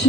是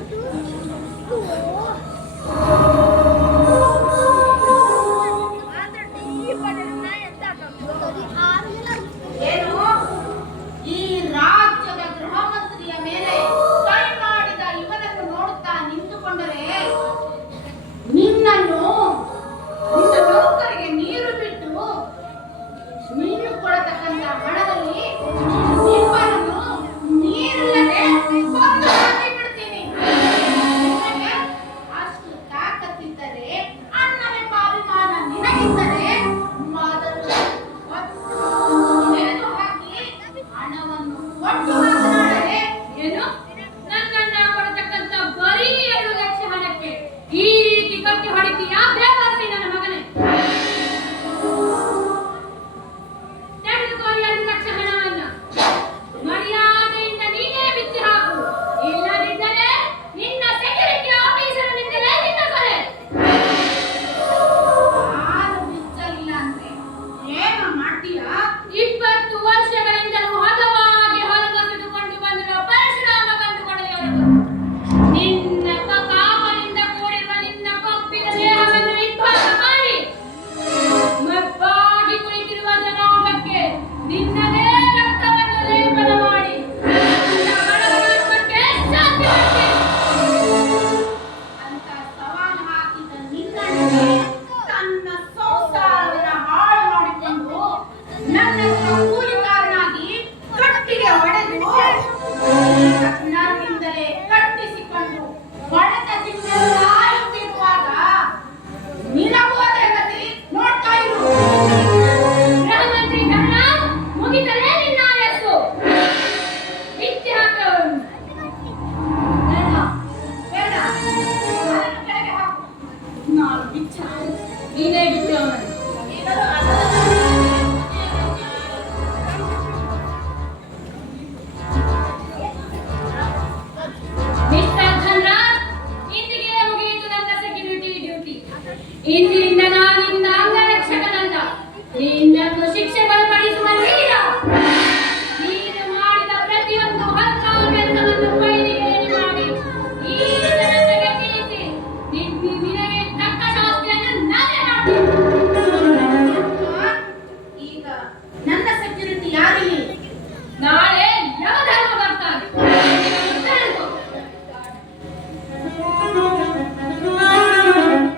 do দিন রাত